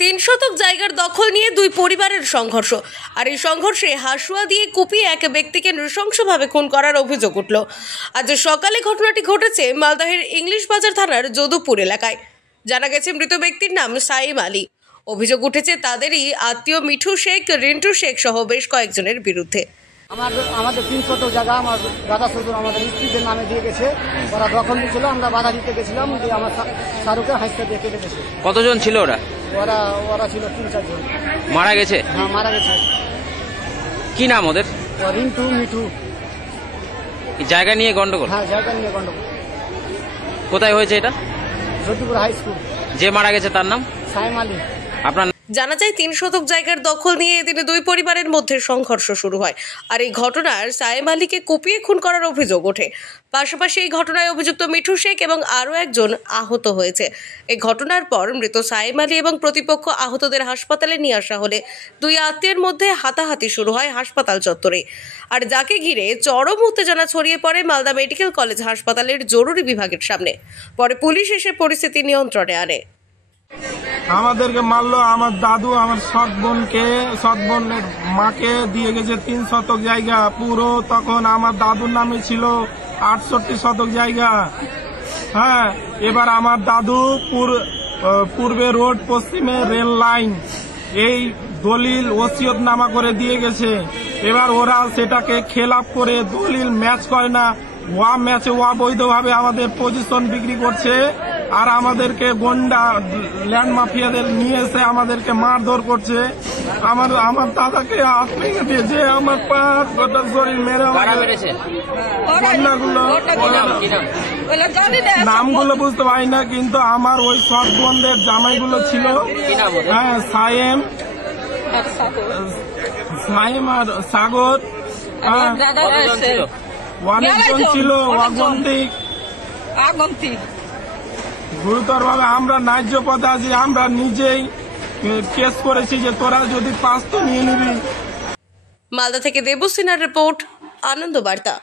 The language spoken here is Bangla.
3 শতক জায়গার দখল নিয়ে দুই পরিবারের সংঘর্ষ। আর এই সংঘর্ষে হাসুয়া দিয়ে কুপিয়ে এক ব্যক্তিকে নৃশংসভাবে খুন করার অভিযোগ উঠল। আজ সকালে ঘটনাটি ঘটেছে মালদহের ইংলিশ বাজার থানার যদুপুর এলাকায়। জানা গেছে মৃত ব্যক্তির নাম সাইম আলী। অভিযোগ উঠেছে তাদেরই আত্মীয় মিঠু শেখ, রিন্টু শেখ সহ বেশ কয়েকজনের বিরুদ্ধে। আমাদের 3 শতক জায়গা আমার দাদা শ্বশুর আমাদের স্ত্রীদের নামে দিয়ে গেছে। ওরা দখল নিয়েছিল, আমরা বাধা দিতে গেছিলাম, দিয়ে আমার শাহরুখে হাসতে দিয়ে কেটে গেছে। কতজন ছিল ওরা? ওরা ছিল 3-4 জন। মারা গেছে? হ্যাঁ, মারা গেছে। কি নাম ওদের? রিন্টু, মিঠু। জায়গা নিয়ে গন্ডগোল? হ্যাঁ, জায়গা নিয়ে গন্ডগোল। কোথায় হয়েছে এটা? Jadupur high school. যে মারা গেছে তার নাম? সাইম আলী। আপনার? জানা যায় 3 শতক জায়গার দখল নিয়ে এদিনে দুই পরিবারের মধ্যে সংঘর্ষ শুরু হয়। আর এই ঘটনার সাইম আলীকে কুপিয়ে খুন করার অভিযোগ ওঠে। পাশাপাশি এই ঘটনায় অভিযুক্ত মিঠু শেখ এবং আরও একজন আহত হয়েছে। এই ঘটনার পর মৃত সাইম আলী এবং প্রতিপক্ষ আহতদের হাসপাতালে নিয়ে আসা হলে দুই আত্মীয়ের মধ্যে হাতাহাতি শুরু হয় হাসপাতাল চত্বরে। আর যাকে ঘিরে চরম উত্তেজনা ছড়িয়ে পড়ে মালদা মেডিকেল কলেজ হাসপাতালের জরুরি বিভাগের সামনে। পরে পুলিশ এসে পরিস্থিতি নিয়ন্ত্রণে আনে। আমাদেরকে মারলো, আমার দাদু আমার সৎ বোনের মাকে দিয়ে গেছে 3 শতক জায়গা পুরো। তখন আমার দাদুর নামে ছিল 68 শতক জায়গা। হ্যাঁ, এবার আমার দাদু পূর্বে রোড, পশ্চিমে রেল লাইন, এই দলিল ওসিয়তনামা করে দিয়ে গেছে। এবার ওরা সেটাকে খেলাপ করে দলিল ম্যাচ করে না, ম্যাচে অবৈধভাবে আমাদের পজিশন বিক্রি করছে। আর আমাদেরকে গন্ডা ল্যান্ড মাফিয়াদের নিয়ে এসে আমাদেরকে মারধর করছে। আমার দাদাকে হাত ভেঙে দিয়েছে, আমার পা গোটা শরীর মেরে। নামগুলো বুঝতে পারি না, কিন্তু আমার ওই সৎ বোনদের জামাইগুলো ছিল। হ্যাঁ, সাইম আর সাগর। অনেকজন ছিল, আগন্তিক। গুরুতর ভাবে আমরা ন্যায্য পথে আছি। আমরা নিজেই কেস করেছি যে তোরা যদি পাস তো নিয়ে নিবি। মালদা থেকে দেবসিনার রিপোর্ট, আনন্দ বার্তা।